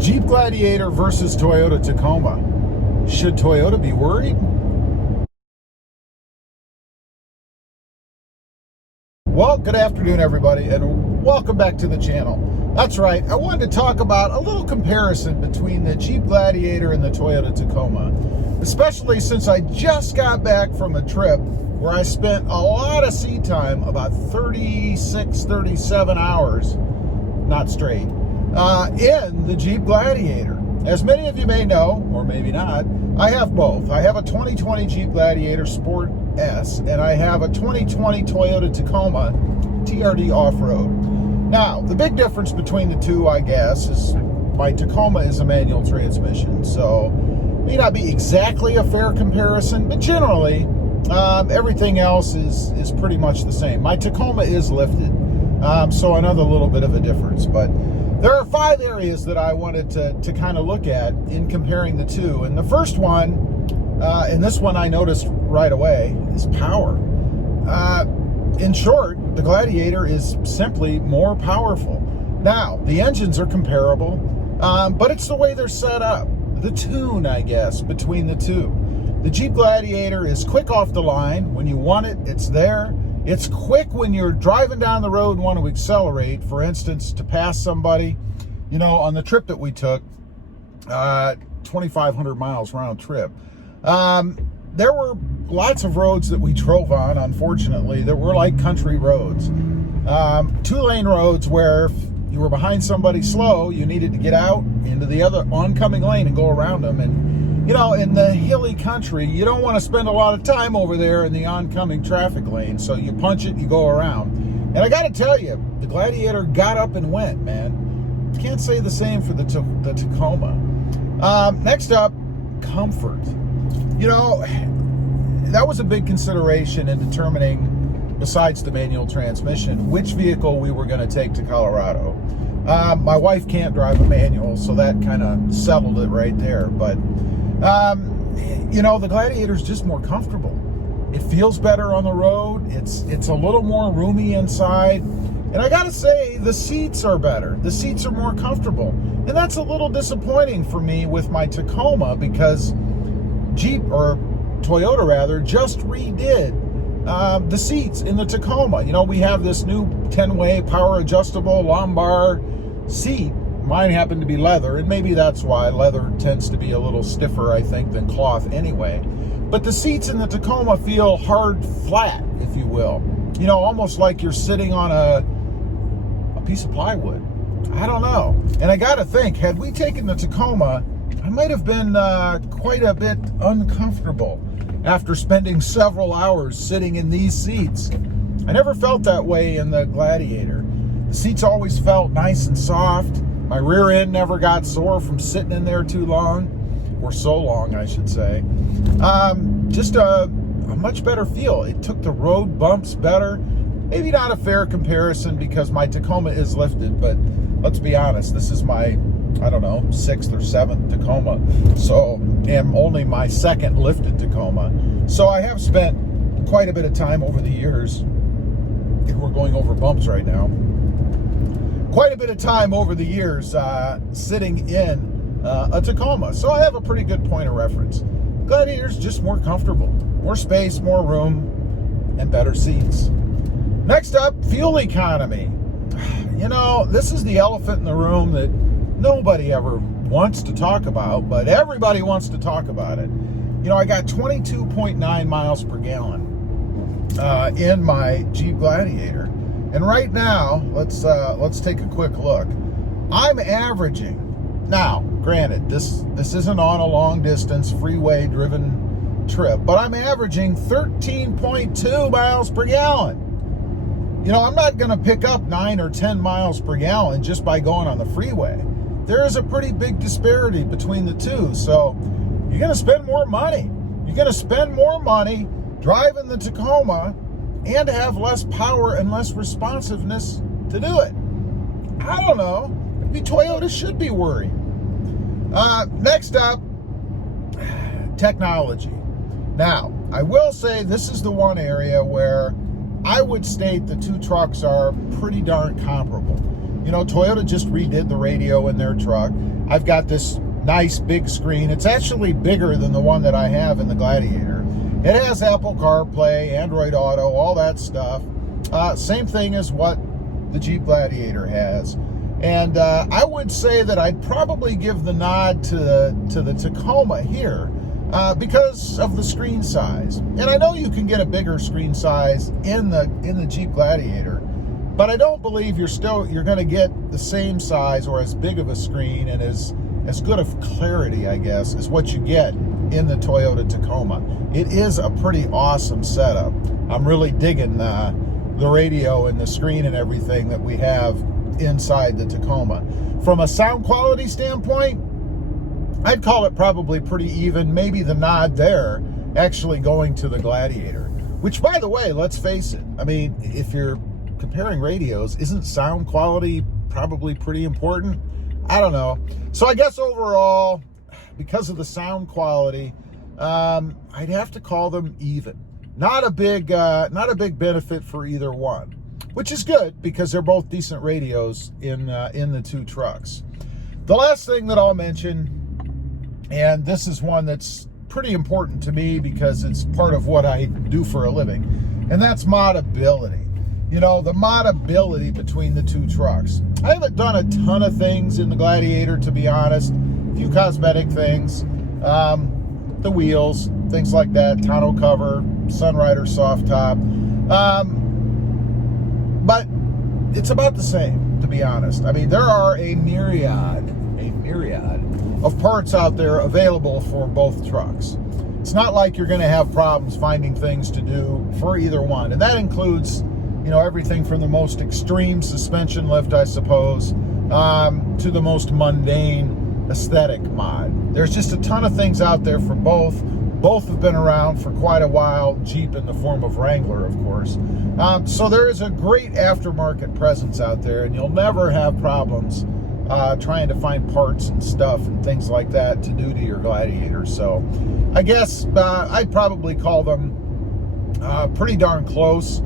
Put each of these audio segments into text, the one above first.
Jeep Gladiator versus Toyota Tacoma. Should Toyota be worried? Well, good afternoon, everybody, and welcome back to the channel. That's right, I wanted to talk about a little comparison between the Jeep Gladiator and the Toyota Tacoma, especially since I just got back from a trip where I spent a lot of seat time, about 36, 37 hours, not straight, in the Jeep Gladiator. As many of you may know, or maybe not, I have both. I have a 2020 Jeep Gladiator Sport S, and I have a 2020 Toyota Tacoma TRD Off-Road. Now, the big difference between the two, I guess, is my Tacoma is a manual transmission, so may not be exactly a fair comparison, but generally, everything else is pretty much the same. My Tacoma is lifted, so another little bit of a difference, but there are 5 areas that I wanted to kind of look at in comparing the two. And the first one, and this one I noticed right away, is power. In short, the Gladiator is simply more powerful. Now, the engines are comparable, but it's the way they're set up. The tune, I guess, between the two. The Jeep Gladiator is quick off the line. When you want it, it's there. It's quick when you're driving down the road and want to accelerate, for instance, to pass somebody. You know, on the trip that we took, 2,500 miles round trip, there were lots of roads that we drove on, unfortunately, that were like country roads. 2-lane roads where if you were behind somebody slow, you needed to get out into the other oncoming lane and go around them. And you know, in the hilly country, you don't want to spend a lot of time over there in the oncoming traffic lane, so you punch it, you go around. And I got to tell you, the Gladiator got up and went, man. Can't say the same for the Tacoma. Next up, comfort. You know, that was a big consideration in determining, besides the manual transmission, which vehicle we were going to take to Colorado. My wife can't drive a manual, so that kind of settled it right there. But you know, the Gladiator's just more comfortable. It feels better on the road. It's a little more roomy inside. And I gotta say, the seats are better. The seats are more comfortable. And that's a little disappointing for me with my Tacoma, because Jeep, or Toyota rather, just redid the seats in the Tacoma. You know, we have this new 10-way power adjustable lumbar seat. Mine happened to be leather, and maybe that's why leather tends to be a little stiffer, I think, than cloth anyway. But the seats in the Tacoma feel hard flat, if you will. You know, almost like you're sitting on a piece of plywood. I don't know. And I gotta think, had we taken the Tacoma, I might have been quite a bit uncomfortable after spending several hours sitting in these seats. I never felt that way in the Gladiator. The seats always felt nice and soft. My rear end never got sore from sitting in there too long, or so long, I should say. Just a much better feel. It took the road bumps better. Maybe not a fair comparison because my Tacoma is lifted, but let's be honest, this is my, I don't know, 6th or 7th Tacoma. So, and only my 2nd lifted Tacoma. So I have spent quite a bit of time over the years, and we're going over bumps right now, quite a bit of time over the years sitting in a Tacoma. So I have a pretty good point of reference. Gladiator's just more comfortable, more space, more room, and better seats. Next up, fuel economy. You know, this is the elephant in the room that nobody ever wants to talk about, but everybody wants to talk about it. You know, I got 22.9 miles per gallon in my Jeep Gladiator. And right now, let's take a quick look. I'm averaging, now, granted, this isn't on a long distance freeway driven trip, but I'm averaging 13.2 miles per gallon. You know, I'm not gonna pick up 9 or 10 miles per gallon just by going on the freeway. There is a pretty big disparity between the two, so you're gonna spend more money. You're gonna spend more money driving the Tacoma and have less power and less responsiveness to do it. I don't know. Maybe Toyota should be worried. Next up, technology. Now, I will say this is the one area where I would state the two trucks are pretty darn comparable. You know, Toyota just redid the radio in their truck. I've got this nice big screen. It's actually bigger than the one that I have in the Gladiator. It has Apple CarPlay, Android Auto, all that stuff. Same thing as what the Jeep Gladiator has. And I would say that I'd probably give the nod to the Tacoma here because of the screen size. And I know you can get a bigger screen size in the Jeep Gladiator, but I don't believe you're going to get the same size or as big of a screen and as good of clarity, I guess, as what you get in the Toyota Tacoma. It is a pretty awesome setup. I'm really digging the radio and the screen and everything that we have inside the Tacoma. From a sound quality standpoint, I'd call it probably pretty even. Maybe the nod there actually going to the Gladiator, which, by the way, let's face it, I mean, if you're comparing radios, isn't sound quality probably pretty important? I don't know. So I guess overall, because of the sound quality, I'd have to call them even. Not a big benefit for either one, which is good because they're both decent radios in the two trucks. The last thing that I'll mention, and this is one that's pretty important to me because it's part of what I do for a living, and that's modability. You know, the modability between the two trucks. I haven't done a ton of things in the Gladiator, to be honest. A few cosmetic things, the wheels, things like that, tonneau cover, Sunrider soft top. But it's about the same, to be honest. I mean, there are a myriad of parts out there available for both trucks. It's not like you're going to have problems finding things to do for either one. And that includes, you know, everything from the most extreme suspension lift, I suppose, to the most mundane aesthetic mod. There's just a ton of things out there for both. Both have been around for quite a while. Jeep in the form of Wrangler, of course. So there is a great aftermarket presence out there, and you'll never have problems trying to find parts and stuff and things like that to do to your Gladiator. So I guess I'd probably call them pretty darn close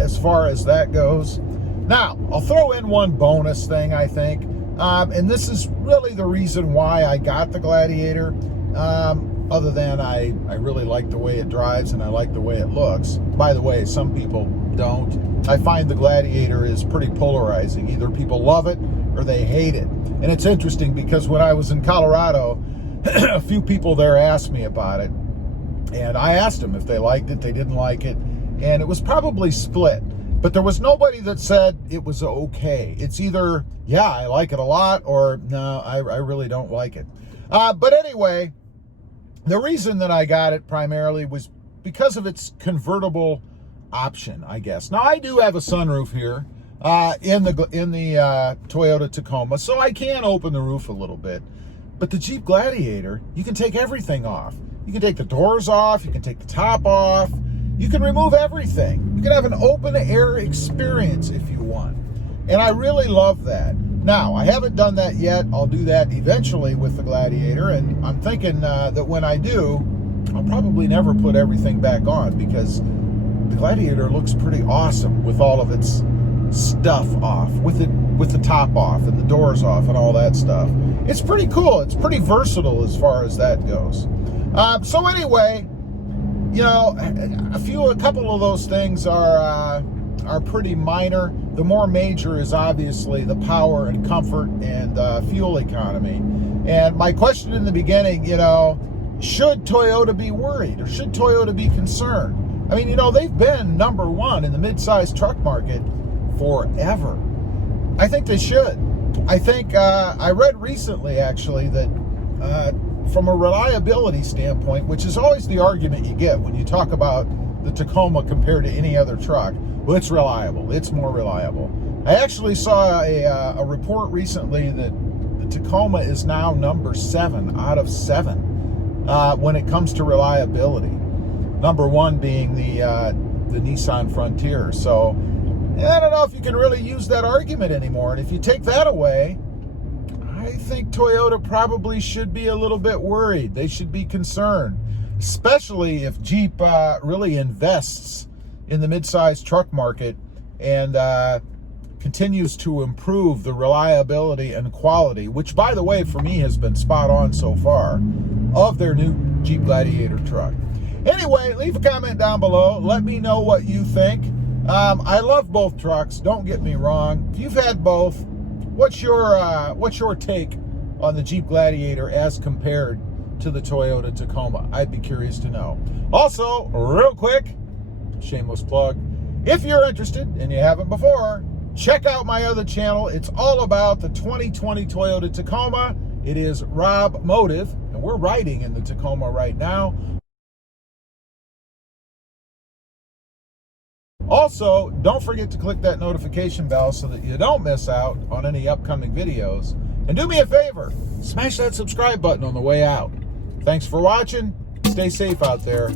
as far as that goes. Now, I'll throw in one bonus thing, I think, and this is really the reason why I got the Gladiator, other than I really like the way it drives and I like the way it looks. By the way, some people don't. I find the Gladiator is pretty polarizing. Either people love it or they hate it. And it's interesting because when I was in Colorado, a few people there asked me about it, and I asked them if they liked it, they didn't like it, and it was probably split. But there was nobody that said it was okay. It's either, yeah, I like it a lot, or no, I really don't like it. But anyway, the reason that I got it primarily was because of its convertible option, I guess. Now, I do have a sunroof here in the Toyota Tacoma, so I can open the roof a little bit. But the Jeep Gladiator, you can take everything off. You can take the doors off, you can take the top off, you can remove everything. You can have an open air experience if you want. And I really love that. Now, I haven't done that yet. I'll do that eventually with the Gladiator, and I'm thinking that when I do, I'll probably never put everything back on because the Gladiator looks pretty awesome with all of its stuff off, with the top off and the doors off and all that stuff. It's pretty cool. It's pretty versatile as far as that goes. So anyway, you know, a couple of those things are pretty minor. The more major is obviously the power and comfort and fuel economy. And my question in the beginning, you know, should Toyota be worried or should Toyota be concerned? I mean, you know, they've been number one in the mid-size truck market forever. I think they should. I think I read recently, actually, that from a reliability standpoint, which is always the argument you get when you talk about the Tacoma compared to any other truck, well, it's reliable. It's more reliable. I actually saw a report recently that the Tacoma is now number 7 out of 7 when it comes to reliability. Number 1 being the Nissan Frontier. So I don't know if you can really use that argument anymore. And if you take that away, I think Toyota probably should be a little bit worried. They should be concerned, especially if Jeep really invests in the mid-size truck market and continues to improve the reliability and quality, which, by the way, for me has been spot on so far, of their new Jeep Gladiator truck. Anyway, leave a comment down below. Let me know what you think. I love both trucks. Don't get me wrong. If you've had both, what's your take on the Jeep Gladiator as compared to the Toyota Tacoma? I'd be curious to know. Also, real quick, shameless plug, if you're interested and you haven't before, check out my other channel. It's all about the 2020 Toyota Tacoma. It is Rob Motive, and we're riding in the Tacoma right now. Also, don't forget to click that notification bell so that you don't miss out on any upcoming videos. And do me a favor, smash that subscribe button on the way out. Thanks for watching. Stay safe out there.